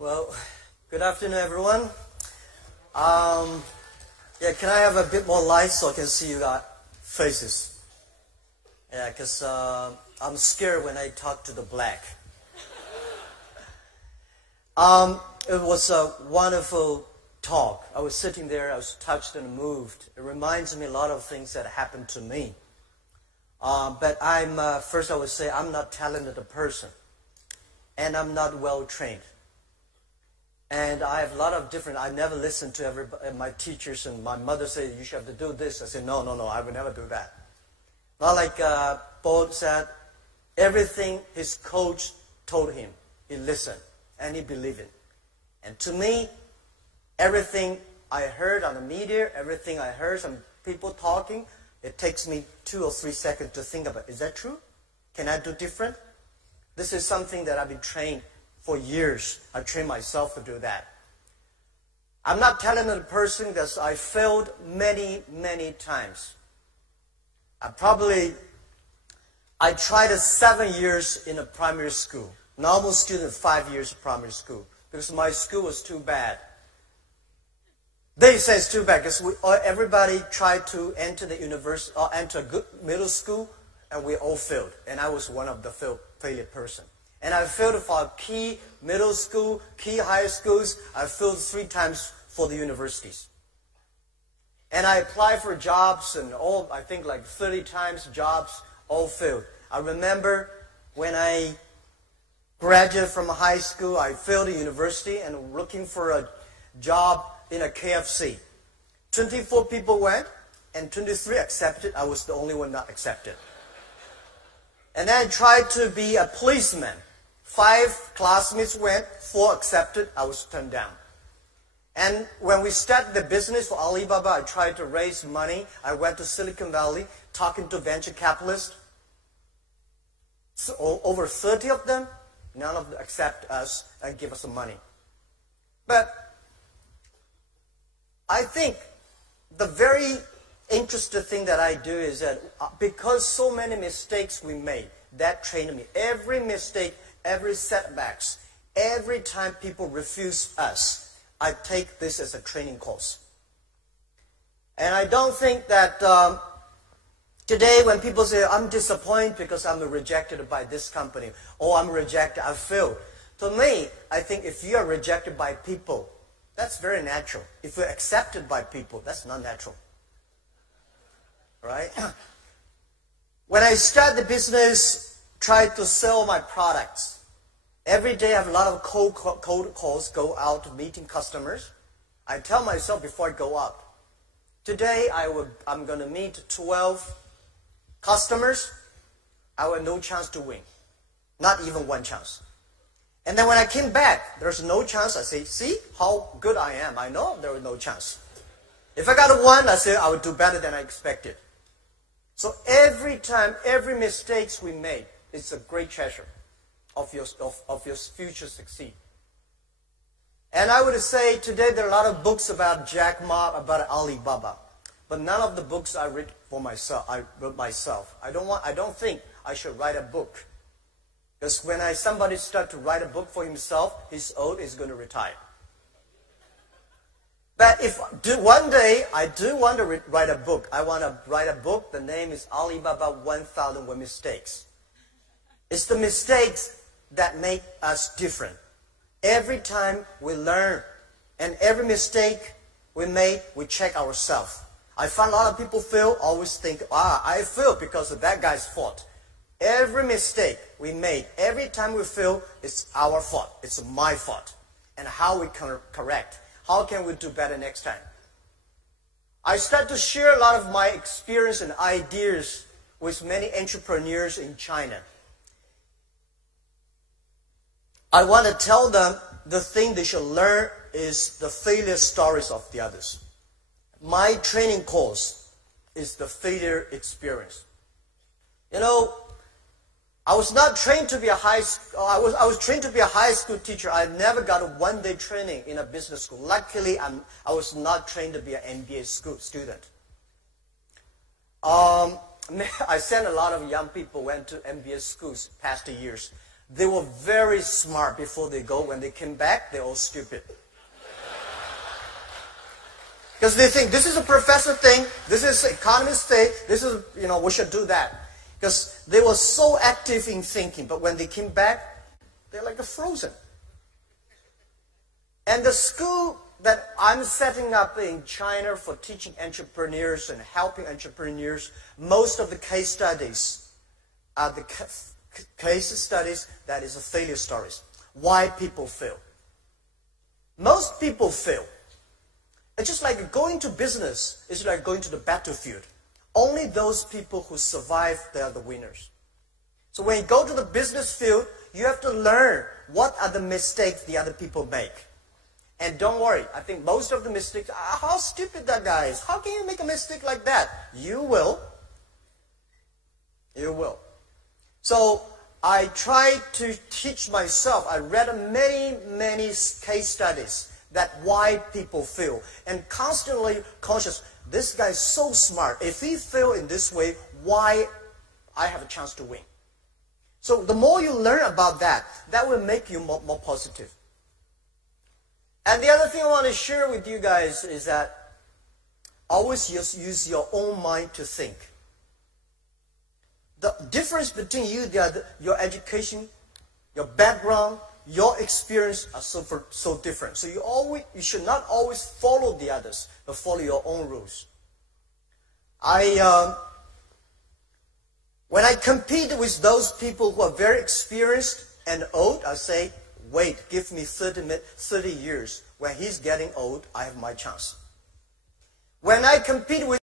Well, good afternoon, everyone. Can I have a bit more light so I can see you guys' faces? Yeah, because I'm scared when I talk to the black. It was a wonderful talk. I was sitting there, I was touched and moved. It reminds me a lot of things that happened to me. But first I would say I'm not talented a person. And I'm not well trained. And I have a lot of different, I never listened to my teachers, and my mother said, you should have to do this. I said, no, I would never do that. Not like Paul said, everything his coach told him, he listened, and he believed it. And to me, everything I heard on the media, everything I heard some people talking, it takes me 2 or 3 seconds to think about, is that true? Can I do different? This is something that I've been trained for years. I trained myself to do that. I'm not talented person because I failed many, many times. I tried 7 years in a primary school. Normal student, 5 years of primary school. Because my school was too bad. They say it's too bad because everybody tried to enter the university or enter a good middle school, and we all failed. And I was one of the failure person. And I failed for key middle school, key high schools. I failed 3 times for the universities. And I applied for jobs and I think like 30 times jobs, all failed. I remember when I graduated from high school, I failed the university and looking for a job in a KFC. 24 people went and 23 accepted. I was the only one not accepted. And then I tried to be a policeman. 5 classmates went, 4 accepted, I was turned down. And when we started the business for Alibaba, I tried to raise money. I went to Silicon Valley, talking to venture capitalists. So over 30 of them, none of them accept us and give us some money. But I think the very interesting thing that I do is that because so many mistakes we made, that trained me. Every mistake, every setbacks, every time people refuse us, I take this as a training course. And I don't think that today when people say, I'm disappointed because I'm rejected by this company, or I'm rejected, I failed. To me, I think if you are rejected by people, that's very natural. If you're accepted by people, that's not natural. Right? When I started the business, tried to sell my products. Every day I have a lot of cold calls, go out meeting customers. I tell myself before I go out, today I'm going to meet 12 customers. I have no chance to win. Not even 1 chance. And then when I came back, there's no chance. I say, see how good I am. I know there was no chance. If I got a 1, I say I would do better than I expected. So every time, every mistakes we made, it's a great treasure of your future succeed. And I would say today there are a lot of books about Jack Ma, about Alibaba. But none of the books I read for myself, I wrote myself. I don't think I should write a book. Because when somebody starts to write a book for himself, he's old, he's going to retire. But if one day I do want to write a book, I want to write a book, the name is Alibaba 1001 Mistakes. It's the mistakes that make us different. Every time we learn, and every mistake we made, we check ourselves. I find a lot of people fail, always think, I failed because of that guy's fault. Every mistake we made, every time we fail, it's our fault. It's my fault. And how we can correct. How can we do better next time? I start to share a lot of my experience and ideas with many entrepreneurs in China. I want to tell them the thing they should learn is the failure stories of the others. My training course is the failure experience. You know, I was not trained to be I was trained to be a high school teacher. I never got a 1-day training in a business school. Luckily, I was not trained to be an MBA student. I sent a lot of young people went to MBA schools past years. They were very smart before they go. When they came back, they're all stupid. Because they think, this is a professor thing, this is economist thing, this is, we should do that. Because they were so active in thinking, but when they came back, they're like frozen. And the school that I'm setting up in China for teaching entrepreneurs and helping entrepreneurs, most of the case studies are the case studies that is failure stories. Why people fail. Most people fail. It's just like going to business. It's like going to the battlefield. Only those people who survive, they are the winners. So when you go to the business field, you have to learn what are the mistakes the other people make. And don't worry, I think most of the mistakes, how stupid that guy is. How can you make a mistake like that? You will. You will. So I tried to teach myself. I read many case studies that why people fail. And constantly conscious, this guy is so smart. If he fail in this way, why I have a chance to win? So the more you learn about that, that will make you more positive. And the other thing I want to share with you guys is that always use your own mind to think. The difference between you, your education, your background, your experience are so different. So you should not always follow the others, but follow your own rules. When I compete with those people who are very experienced and old, I say, wait, give me 30 years. When he's getting old, I have my chance. When I compete with